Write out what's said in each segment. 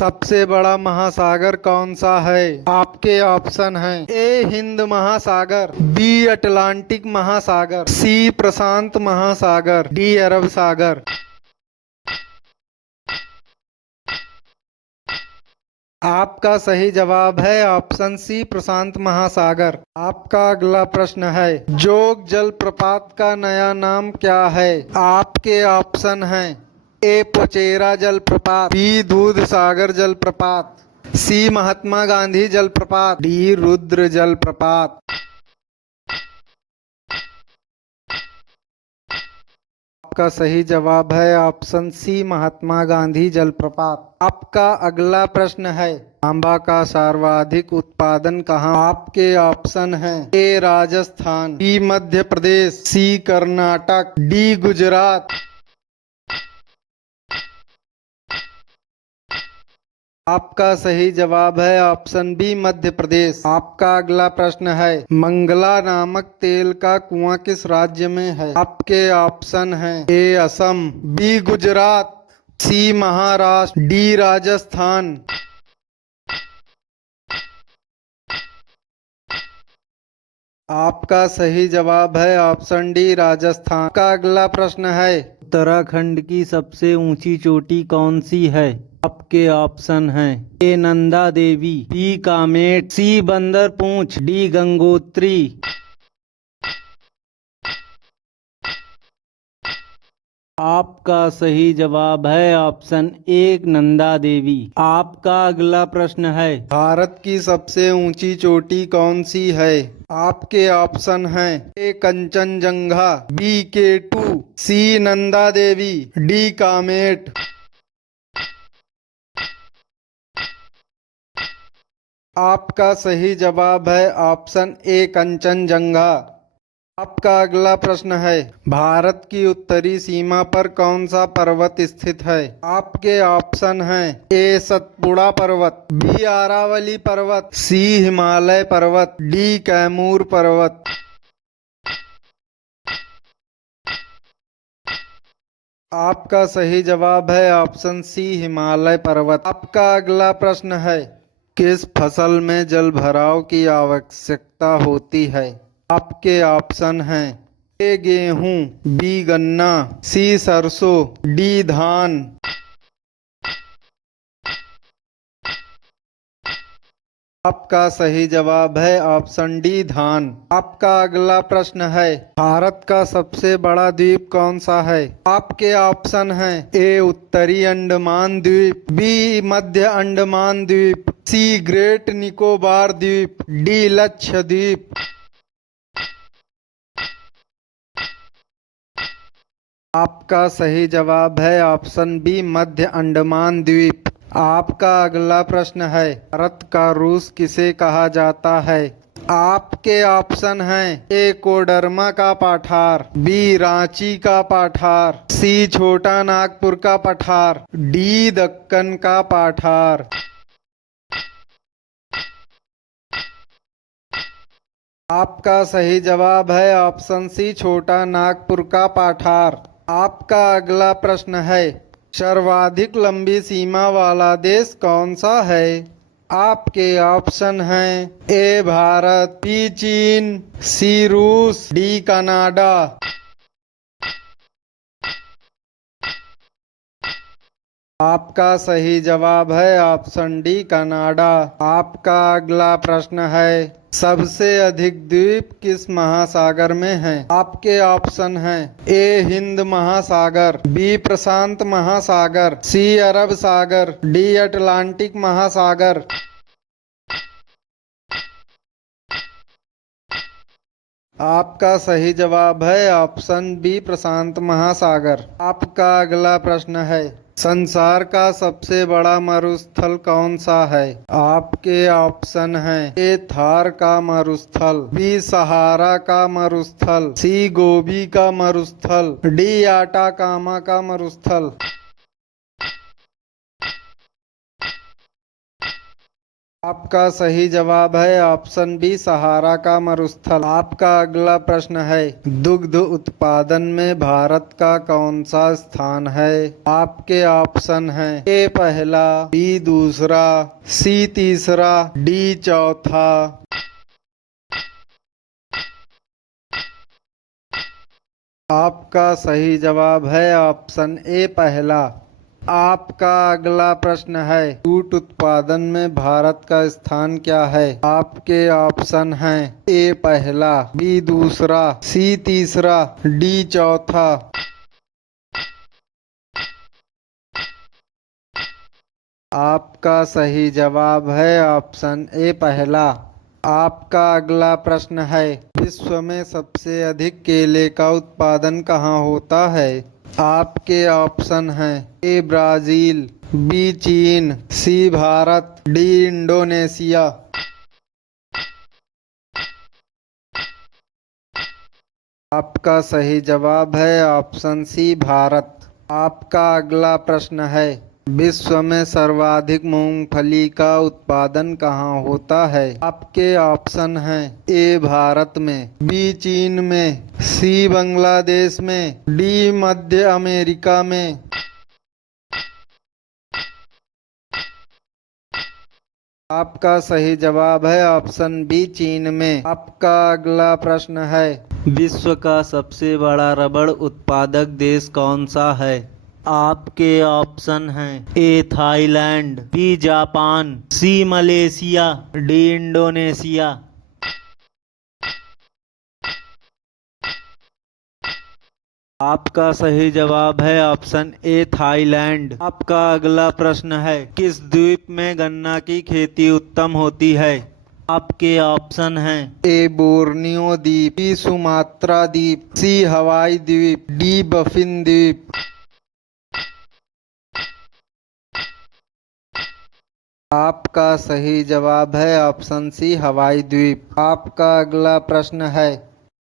सबसे बड़ा महासागर कौन सा है? आपके ऑप्शन हैं: ए हिंद महासागर, बी अटलांटिक महासागर, सी प्रशांत महासागर, डी अरब सागर। आपका सही जवाब है ऑप्शन सी प्रशांत महासागर। आपका अगला प्रश्न है, जोग जलप्रपात का नया नाम क्या है? आपके ऑप्शन हैं: ए पोचेरा जलप्रपात, बी दूध सागर जलप्रपात, सी महात्मा गांधी जलप्रपात, डी रुद्र जलप्रपात। आपका सही जवाब है ऑप्शन सी महात्मा गांधी जलप्रपात। आपका अगला प्रश्न है, तांबा का सर्वाधिक उत्पादन कहाँ? आपके ऑप्शन हैं: ए राजस्थान, बी मध्य प्रदेश, सी कर्नाटक, डी गुजरात। आपका सही जवाब है ऑप्शन बी मध्य प्रदेश। आपका अगला प्रश्न है, मंगला नामक तेल का कुआं किस राज्य में है? आपके ऑप्शन हैं: ए असम, बी गुजरात, सी महाराष्ट्र, डी राजस्थान। आपका सही जवाब है ऑप्शन डी राजस्थान। का अगला प्रश्न है, उत्तराखंड की सबसे ऊंची चोटी कौन सी है? आपके ऑप्शन हैं: ए नंदा देवी, बी कामेट, सी बंदर पूंछ, डी गंगोत्री। आपका सही जवाब है ऑप्शन एक नंदा देवी। आपका अगला प्रश्न है, भारत की सबसे ऊंची चोटी कौन सी है? आपके ऑप्शन हैं: ए कंचनजंगा, बी K2, सी नंदा देवी, डी कामेट। आपका सही जवाब है ऑप्शन ए कंचनजंगा। आपका अगला प्रश्न है, भारत की उत्तरी सीमा पर कौन सा पर्वत स्थित है? आपके ऑप्शन हैं: ए सतपुड़ा पर्वत, बी आरावली पर्वत, सी हिमालय पर्वत, डी कैमूर पर्वत। आपका सही जवाब है ऑप्शन सी हिमालय पर्वत। आपका अगला प्रश्न है, किस फसल में जलभराव की आवश्यकता होती है? आपके ऑप्शन हैं: ए गेहूं, बी गन्ना, सी सरसों, डी धान। आपका सही जवाब है ऑप्शन डी धान। आपका अगला प्रश्न है, भारत का सबसे बड़ा द्वीप कौन सा है? आपके ऑप्शन हैं: ए उत्तरी अंडमान द्वीप, बी मध्य अंडमान द्वीप, सी ग्रेट निकोबार द्वीप, डी लक्षद्वीप। आपका सही जवाब है ऑप्शन बी मध्य अंडमान द्वीप। आपका अगला प्रश्न है, भारत का रूस किसे कहा जाता है? आपके ऑप्शन हैं: ए कोडरमा का पठार, बी रांची का पठार, सी छोटा नागपुर का पठार, डी दक्कन का पठार। आपका सही जवाब है ऑप्शन सी छोटा नागपुर का पठार। आपका अगला प्रश्न है, सर्वाधिक लंबी सीमा वाला देश कौन सा है? आपके ऑप्शन हैं: ए भारत, बी चीन, सी रूस, डी कनाडा। आपका सही जवाब है ऑप्शन डी कनाडा। आपका अगला प्रश्न है, सबसे अधिक द्वीप किस महासागर में हैं? आपके ऑप्शन हैं: ए हिंद महासागर, बी प्रशांत महासागर, सी अरब सागर, डी अटलांटिक महासागर। आपका सही जवाब है ऑप्शन बी प्रशांत महासागर। आपका अगला प्रश्न है, संसार का सबसे बड़ा मरुस्थल कौन सा है? आपके ऑप्शन हैं: ए थार का मरुस्थल, बी सहारा का मरुस्थल, सी गोबी का मरुस्थल, डी आटाकामा का मरुस्थल। आपका सही जवाब है ऑप्शन बी सहारा का मरुस्थल। आपका अगला प्रश्न है दुग्ध उत्पादन में भारत का कौन सा स्थान है। आपके ऑप्शन हैं ए पहला, बी दूसरा, सी तीसरा, डी चौथा। आपका सही जवाब है ऑप्शन ए पहला। आपका अगला प्रश्न है जूट उत्पादन में भारत का स्थान क्या है। आपके ऑप्शन हैं ए पहला, बी दूसरा, सी तीसरा, डी चौथा। आपका सही जवाब है ऑप्शन ए पहला। आपका अगला प्रश्न है विश्व में सबसे अधिक केले का उत्पादन कहाँ होता है। आपके ऑप्शन हैं ए ब्राजील, बी चीन, सी भारत, डी इंडोनेशिया। आपका सही जवाब है ऑप्शन सी भारत। आपका अगला प्रश्न है विश्व में सर्वाधिक मूंगफली का उत्पादन कहाँ होता है। आपके ऑप्शन हैं ए भारत में, बी चीन में, सी बांग्लादेश में, डी मध्य अमेरिका में। आपका सही जवाब है ऑप्शन बी चीन में। आपका अगला प्रश्न है विश्व का सबसे बड़ा रबड़ उत्पादक देश कौन सा है। आपके ऑप्शन हैं A Thailand, B Japan, C Malaysia, D Indonesia. आपका सही जवाब है ऑप्शन ए थाईलैंड। आपका अगला प्रश्न है किस द्वीप में गन्ना की खेती उत्तम होती है। आपके ऑप्शन हैं ए बोर्नियो द्वीप, बी सुमात्रा द्वीप, सी हवाई द्वीप, डी बफिन द्वीप। आपका सही जवाब है ऑप्शन सी हवाई द्वीप। आपका अगला प्रश्न है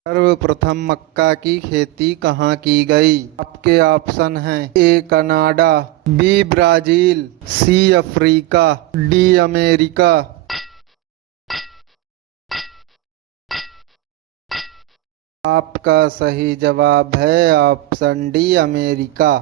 सर्वप्रथम मक्का की खेती कहाँ की गई। आपके ऑप्शन हैं A Canada, B Brazil, C Africa, D America. आपका सही जवाब है ऑप्शन डी अमेरिका।